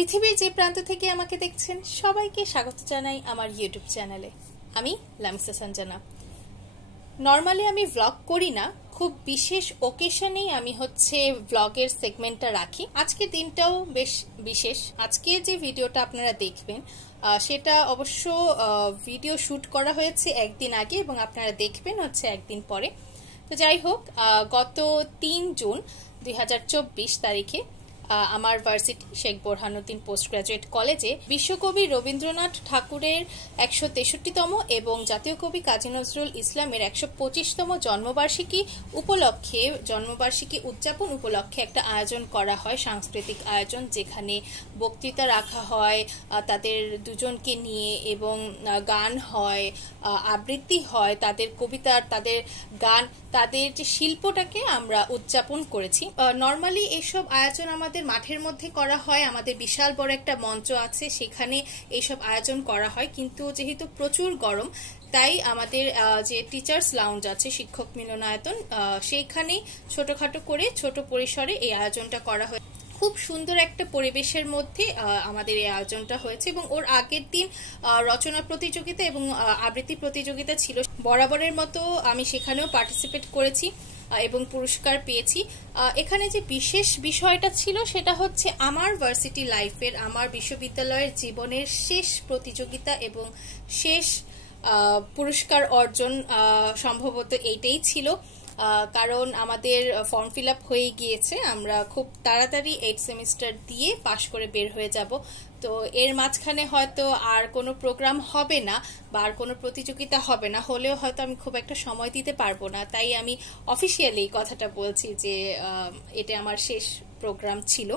পৃথিবীর যে প্রান্ত থেকে আমাকে দেখছেন সবাইকে স্বাগত জানাই আমার ইউটিউব চ্যানেলে। আমি লামিসা সঞ্জনা। নর্মালি আমি ব্লগ করি না, খুব বিশেষ ওকেশনেই আমি ব্লগের সেগমেন্টটা রাখি। আজকের দিনটাও বেশ বিশেষ। আজকে যে ভিডিওটা আপনারা দেখবেন সেটা অবশ্য ভিডিও শ্যুট করা হয়েছে একদিন আগে এবং আপনারা দেখবেন একদিন পরে। তো যাই হোক, গত ৩ জুন ২০২৪ তারিখে আমার varsity Sheikh Borhanuddin post graduate কলেজে বিশ্বকবি রবীন্দ্রনাথ ঠাকুরের ১৬৩তম এবং জাতীয় কবি কাজী নজরুল ইসলামের ১২৫তম জন্মবার্ষিকী উদযাপন উপলক্ষে একটা আয়োজন করা হয়, সাংস্কৃতিক আয়োজন, যেখানে বক্তৃতা রাখা হয় তাদের দুজনকে নিয়ে এবং গান হয়, আবৃত্তি হয়, তাদের কবিতার, তাদের গান, তাদের যে শিল্পটাকে আমরা উদযাপন করেছি। নর্মালি এইসব আয়োজন আমাদের মাঠের মধ্যে করা হয়, আমাদের বিশাল বড় একটা মঞ্চ আছে, সেখানে এইসব আয়োজন করা হয়। কিন্তু যেহেতু প্রচুর গরম, তাই আমাদের যে টিচার্স লাউঞ্জ আছে, শিক্ষক মিলনায়তন, সেইখানে ছোটখাটো করে ছোট পরিসরে এই আয়োজনটা করা হয়। খুব সুন্দর একটা পরিবেশের মধ্যে আমাদের এই আয়োজনটা হয়েছে এবং ওর আগের দিন রচনা প্রতিযোগিতা এবং আবৃত্তি প্রতিযোগিতা ছিল। বরাবরের মতো আমি সেখানেও পার্টিসিপেট করেছি এবং পুরস্কার পেয়েছি। এখানে যে বিশেষ বিষয়টা ছিল সেটা হচ্ছে আমার ভার্সিটি লাইফের, আমার বিশ্ববিদ্যালয়ের জীবনের শেষ প্রতিযোগিতা এবং শেষ পুরস্কার অর্জন সম্ভবত এইটাই ছিল। কারণ আমাদের ফর্ম ফিল আপ হয়ে গিয়েছে, আমরা খুব তাড়াতাড়ি 8 সেমিস্টার দিয়ে পাশ করে বের হয়ে যাব। তো এর মাঝখানে হয়তো আর কোনো প্রোগ্রাম হবে না বা আর কোনো প্রতিযোগিতা হবে না, হলেও হয়তো আমি খুব একটা সময় দিতে পারবো না। তাই আমি অফিসিয়ালি কথাটা বলছি যে এটা আমার শেষ প্রোগ্রাম ছিল।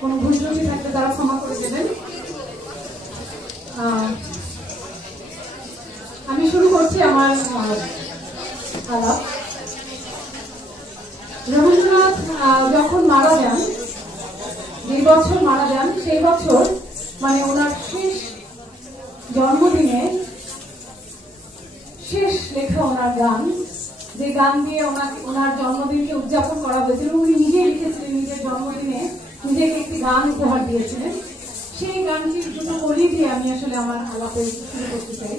কোনো ভুল ত্রুটি থাকলে তারা ক্ষমা করে দেবেন। আমি শুরু করছি আমার আলাপ। রবীন্দ্রনাথ যখন মারা যান, যে বছর মারা যান সেই বছর মানে ওনার শেষ জন্মদিনে শেষ লেখা ওনার গান, যে গান দিয়ে ওনার জন্মদিনকে উদযাপন করা হয়েছিল, উনি নিজে লিখেছিলেন, নিজের জন্মদিনে নিজেকে একটি গান উপহার দিয়েছিলেন। সেই গানটির দুটো কলি দিয়ে আমি আসলে আমার আলাপে শুরু করতে চাই।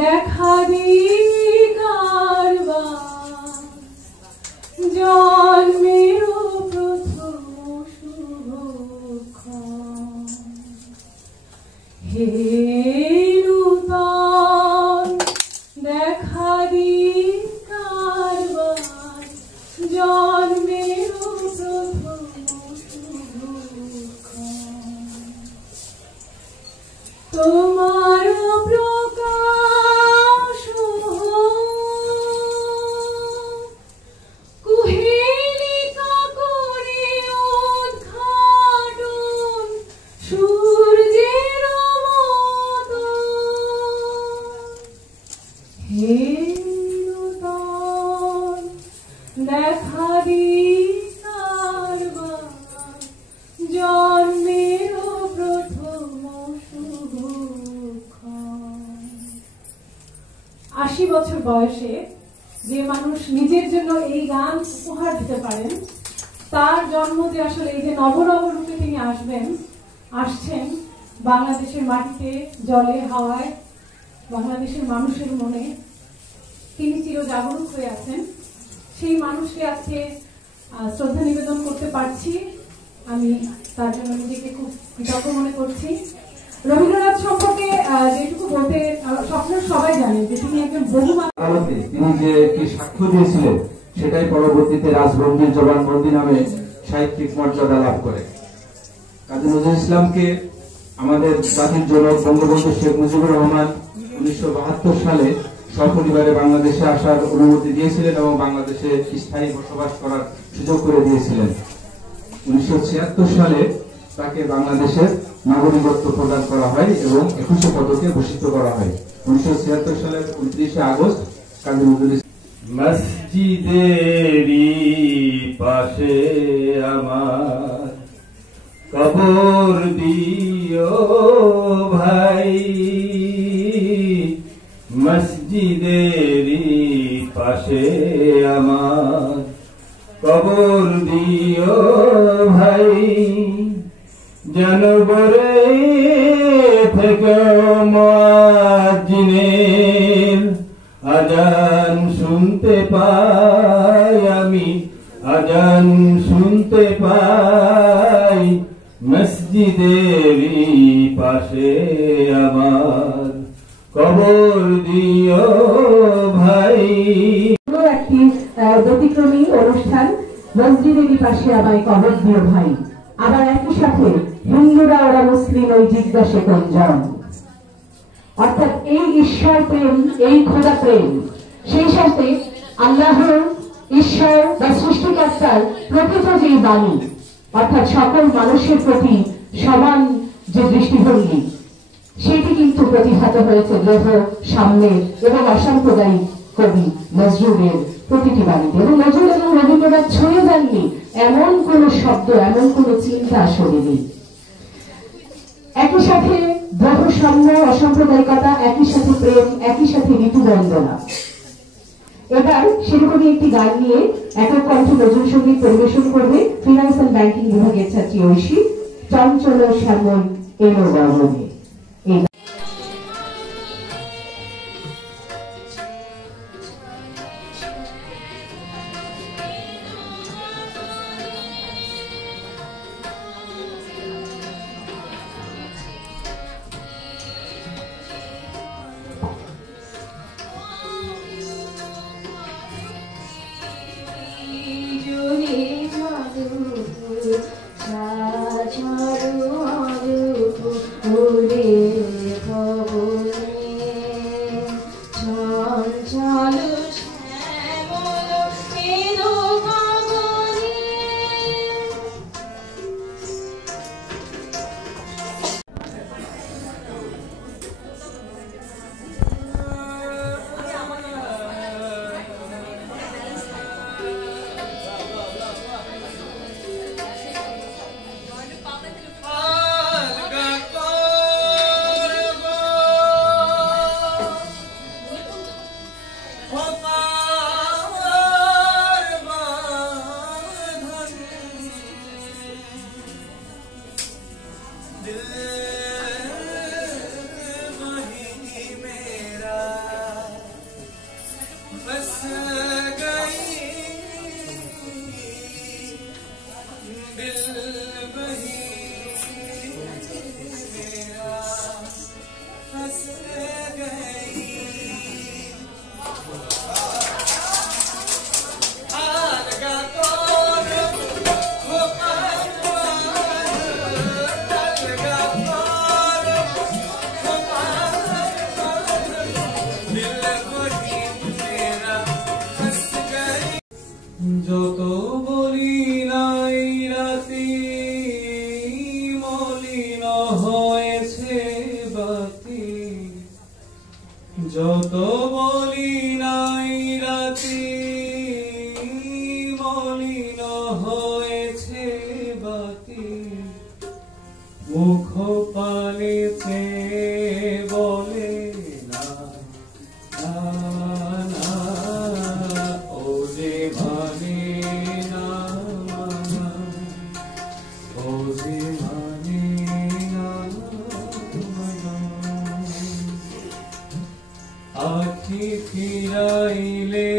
দেখা দিই কারবার জন্মের প্রথম শুভক্ষণ, হে নূতন দেখা দিই কারবার জন্মের প্রথম শুভক্ষণ, তোমার প্রকাশ কুহেলিকা করে উদ্ঘাটন সূর্যের মতো, হে নূতন দেখা দিই কারবার জন্মের প্রথম শুভক্ষণ। 80 বছর বয়সে যে মানুষ নিজের জন্য এই গান উপহার দিতে পারেন, তার জন্ম যে আসলে এই যে নবনব রূপে তিনি আসছেন বাংলাদেশের মাটিতে, জলে, হাওয়ায়, বাংলাদেশের মানুষের মনে তিনি চিরজাগরুক হয়ে আছেন। সেই মানুষকে আজকে শ্রদ্ধা নিবেদন করতে পারছি, আমি তার জন্য নিজেকে খুব কৃতজ্ঞ মনে করছি। রবীন্দ্রনাথ সম্পর্কে যেটুকু বলতে আপনারা সবাই জানেন যে তিনি একজন আদালতে তিনি যে একটি সাক্ষ্য দিয়েছিলেন সেটাই পরবর্তীতে রাজবন্দির জবানবন্দি নামে সাহিত্যিক মর্যাদা লাভ করে। কাজী নজরুল ইসলামকে আমাদের জাতির জনক বঙ্গবন্ধু শেখ মুজিবুর রহমান 1972 সালে সপরিবারে বাংলাদেশে আসার অনুমতি দিয়েছিলেন এবং বাংলাদেশে স্থায়ী বসবাস করার সুযোগ করে দিয়েছিলেন। 1976 সালে তাকে বাংলাদেশের নাগরিকত্ব প্রদান করা হয় এবং 21শে পদকে ভূষিত করা হয়। 1976 সালের 29শে আগস্ট কাজী নজরুল মসজিদেরই পাশে আমার কবর দিও ভাই, মসজিদেরই পাশে আমার কবর দিও ভাই, জানবরে থেকে মুয়াজ্জিনের আজান শুনতে পাই, আমি আজান শুনতে পাই, মসজিদেরই পাশে আমার কবর দিও ভাই। একটি ব্যতিক্রমী অনুষ্ঠান, মসজিদেরই পাশে আমায় কবর দিও ভাই। আবার একই সাথে হিন্দুরা ওরা মুসলিম ওই জিজ্ঞাসে কোনজন, অর্থাৎ এই ঈশ্বর প্রেম, এই খোদা প্রেম, সেই সাথে আল্লাহর ঈশ্বর বা সৃষ্টিকর্তার প্রকৃত যে বাণী, অর্থাৎ সকল মানুষের প্রতি সমান যে দৃষ্টিভঙ্গি, সেটি কিন্তু প্রতিভাত হয়েছে লৌহ সাম্যের এবং অসাম্প্রদায়িক কবি নজরুলের প্রতিটি বাণীতে। এবং নজরুল এবং রবীন্দ্রনাথ ছুঁয়ে যাননি এমন কোন শব্দ, এমন কোন চিন্তা আসলে নেই। একই সাথে লৌহ সাম্য, অসাম্প্রদায়িকতা, একই সাথে প্রেম, একই সাথে ঋতু বন্দনা। এবার সেরকমই একটি গান নিয়ে একক কণ্ঠে নজরুল সঙ্গীত পরিবেশন করবে ফিনান্স অ্যান্ড ব্যাংকিং বিভাগের ছাত্রী ঐশী। চঞ্চল শ্যামল এলো গগনে। যত বলি নাই রাতে মলিন হয়েছে বাতি, যত বলি নাই রাতে মলিন হয়েছে বাতি, মুখ পালেছে বলে না না, ও যে মানে না, ও যে মানে না, আখি ফিরাইলে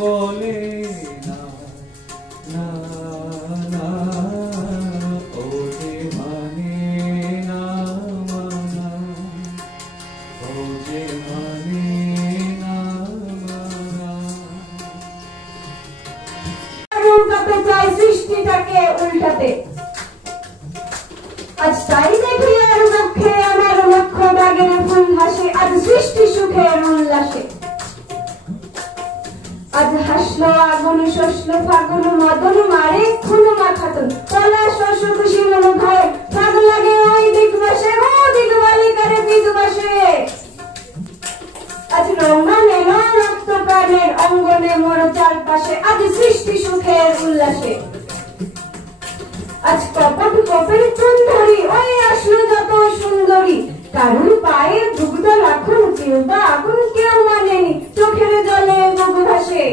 বলে না না। আজ কপট কপের চুন্দরী ওই আসলো যত সুন্দরী, কারুর পায়ে দুগ্ধ লাখুন, কেউ বা আগুন কেউ মানেনি, চোখের জলে মুখ ভাসে।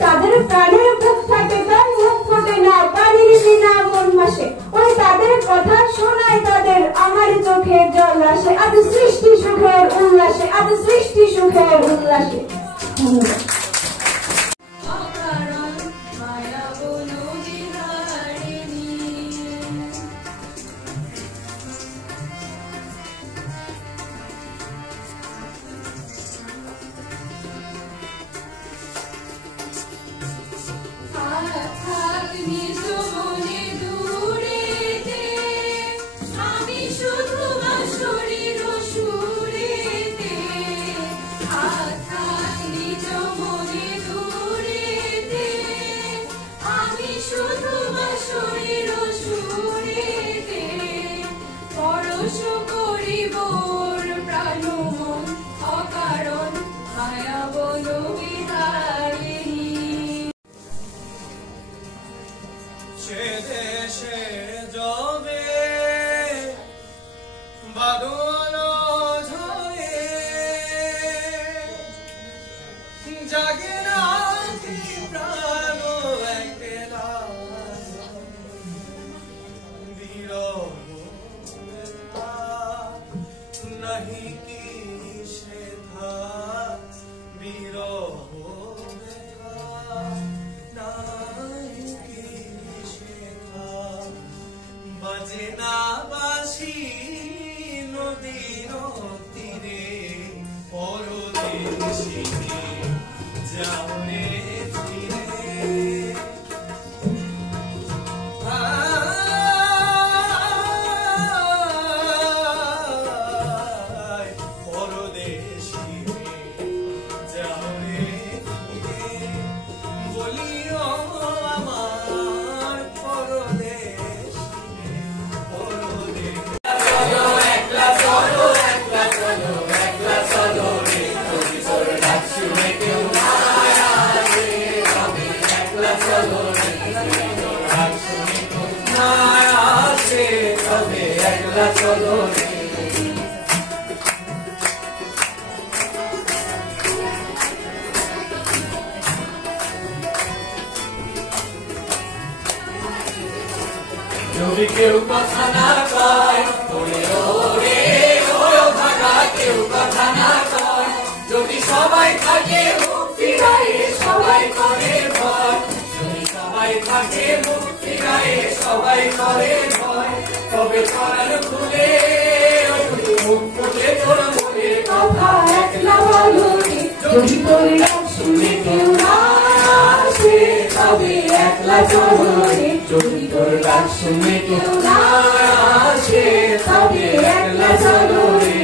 তাদের প্রাণের বুক থাকে তার মুখ ফোটে না, পানির বিনা মন ভাসে। ওই তাদের কথা শোনায় তাদের আমার চোখে জল আসে। আজ সৃষ্টি সুখের উল্লাসে, আজ সৃষ্টি সুখের উল্লাসে। যদি কেউ কথা না কয়, ওরে ওরে ওরে ভাগা, কেউ কথা না কয়, যদি সবাই থাকে মুখ ফিরায়ে সবাই করে ভয়, যদি সবাই থাকে মুখ ফিরায়ে সবাই করে ভয়, তবে করার ভুলে মুখ ফুটে তোর মনের কথা একলা বলবি, যদি তোর শুনে কেউ না আসে তবে একলা চলবে, যদি তোর ডাক শুনে কেউ না আসে তবে একলা চলবে।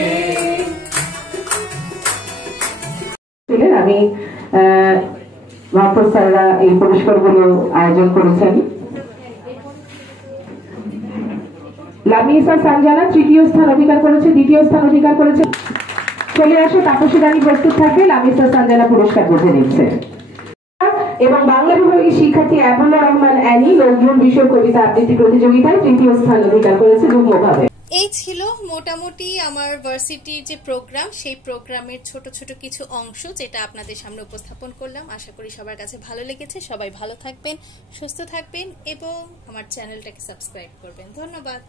আমি মাহফুজ স্যাররা এই পুরস্কারগুলো আয়োজন করেছেন। লামিসা সানজানা তৃতীয় স্থান অধিকার করেছে, দ্বিতীয় স্থান অধিকার করেছে। চলে আসে তাপসী রানী প্রস্তুত থাকবে, লামিসা সানজানা পুরস্কার বুঝে নিচ্ছে। এবং বাংলা বিভাগের শিক্ষার্থী আবুল্লাহ রহমান অ্যানি নজরুল বিষয় কবিতা আবৃত্তি প্রতিযোগিতায় তৃতীয় স্থান অধিকার করেছে যুগ্মভাবে। এই ছিল মোটামুটি আমার ভার্সিটির যে প্রোগ্রাম, সেই প্রোগ্রামের ছোট ছোট কিছু অংশ যেটা আপনাদের সামনে উপস্থাপন করলাম। আশা করি সবার কাছে ভালো লেগেছে। সবাই ভালো থাকবেন, সুস্থ থাকবেন এবং আমার চ্যানেলটাকে সাবস্ক্রাইব করবেন। ধন্যবাদ।